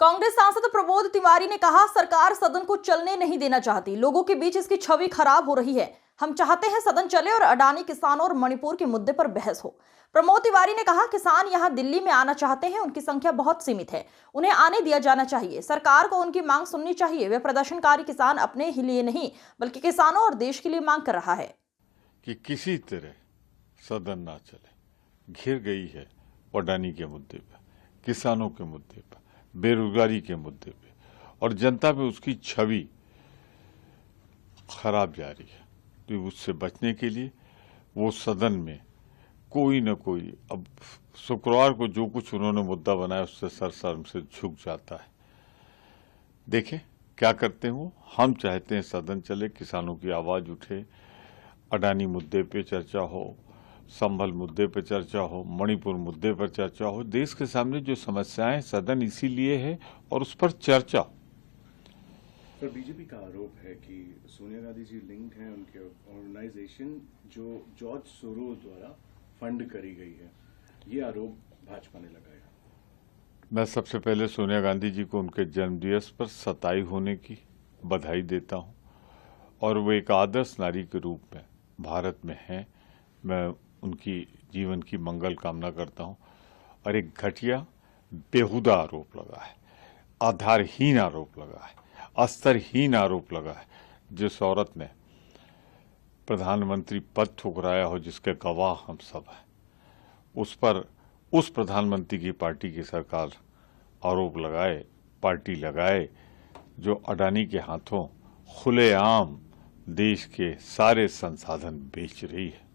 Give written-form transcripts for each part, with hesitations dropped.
कांग्रेस सांसद प्रमोद तिवारी ने कहा, सरकार सदन को चलने नहीं देना चाहती, लोगों के बीच इसकी छवि खराब हो रही है। हम चाहते हैं सदन चले और अडानी किसानों और मणिपुर के मुद्दे पर बहस हो। प्रमोद तिवारी ने कहा, किसान यहां दिल्ली में आना चाहते हैं, उनकी संख्या बहुत सीमित है, उन्हें आने दिया जाना चाहिए। सरकार को उनकी मांग सुननी चाहिए। वे प्रदर्शनकारी किसान अपने ही लिए नहीं बल्कि किसानों और देश के लिए मांग कर रहा है कि किसी तरह सदन ना चले। घिर गई है अडानी के मुद्दे पर, किसानों के मुद्दे पर, बेरोजगारी के मुद्दे पे, और जनता में उसकी छवि खराब जा रही है। तो उससे बचने के लिए वो सदन में कोई न कोई, अब शुक्रवार को जो कुछ उन्होंने मुद्दा बनाया उससे सरसर्म से झुक जाता है। देखें क्या करते हो। हम चाहते हैं सदन चले, किसानों की आवाज उठे, अडानी मुद्दे पे चर्चा हो, संभल मुद्दे पर चर्चा हो, मणिपुर मुद्दे पर चर्चा हो। देश के सामने जो समस्याएं, सदन इसीलिए है और उस पर चर्चा। सर, बीजेपी का आरोप है कि सोनिया गांधी जी लिंक हैं उनके ऑर्गेनाइजेशन जो जॉर्ज सोरोस द्वारा फंड करी गई है। ये आरोप भाजपा ने लगाया। मैं सबसे पहले सोनिया गांधी जी को उनके जन्मदिवस पर 27 होने की बधाई देता हूं, और वो एक आदर्श नारी के रूप में भारत में हैं। मैं उनकी जीवन की मंगल कामना करता हूं। और एक घटिया बेहुदा आरोप लगा है, आधारहीन आरोप लगा है, अस्तरहीन आरोप लगा है। जिस औरत ने प्रधानमंत्री पद ठुकराया हो, जिसके गवाह हम सब हैं, उस पर उस प्रधानमंत्री की पार्टी की सरकार आरोप लगाए, पार्टी लगाए, जो अडानी के हाथों खुलेआम देश के सारे संसाधन बेच रही है।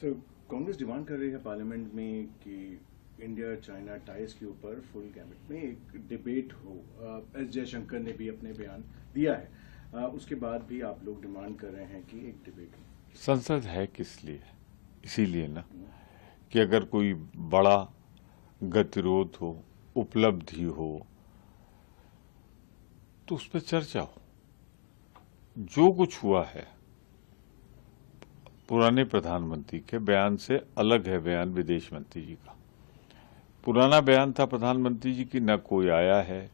सर, कांग्रेस डिमांड कर रही है पार्लियामेंट में कि इंडिया चाइना टाइज के ऊपर फुल गैम्बिट में एक डिबेट हो। एस जयशंकर ने भी अपने बयान दिया है। उसके बाद भी आप लोग डिमांड कर रहे हैं कि एक डिबेट हो। संसद है किस लिए? इसीलिए ना कि अगर कोई बड़ा गतिरोध हो, उपलब्धि हो, तो उस पर चर्चा हो। जो कुछ हुआ है पुराने प्रधानमंत्री के बयान से अलग है बयान विदेश मंत्री जी का। पुराना बयान था प्रधानमंत्री जी की, न कोई आया है,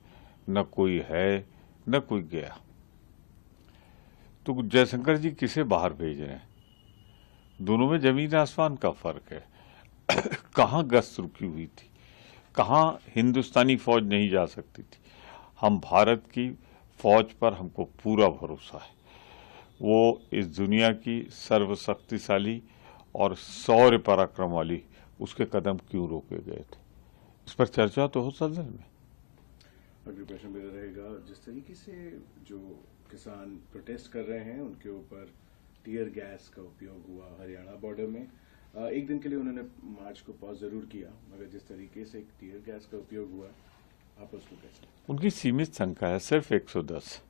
न कोई है, न कोई गया। तो जयशंकर जी किसे बाहर भेज रहे हैं? दोनों में जमीन आसमान का फर्क है। कहाँ गश्त रुकी हुई थी, कहाँ हिंदुस्तानी फौज नहीं जा सकती थी। हम भारत की फौज पर हमको पूरा भरोसा है। वो इस दुनिया की सर्वशक्तिशाली और शौर्य पराक्रम वाली, उसके कदम क्यों रोके गए थे? इस पर चर्चा तो हो सदन में। अगला प्रश्न मेरा रहेगा, जिस तरीके से जो किसान प्रोटेस्ट कर रहे हैं उनके ऊपर टीयर गैस का उपयोग हुआ हरियाणा बॉर्डर में। एक दिन के लिए उन्होंने मार्च को पॉज जरूर किया, मगर जिस तरीके से टीयर गैस का उपयोग हुआ, आप उसको कैसे? उनकी सीमित संख्या है, सिर्फ 110,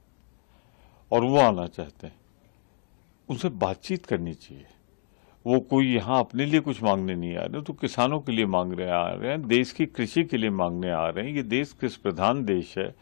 और वो आना चाहते हैं। उनसे बातचीत करनी चाहिए। वो कोई यहाँ अपने लिए कुछ मांगने नहीं आ रहे, तो किसानों के लिए मांगने आ रहे हैं, देश की कृषि के लिए मांगने आ रहे हैं। ये देश कृषि प्रधान देश है।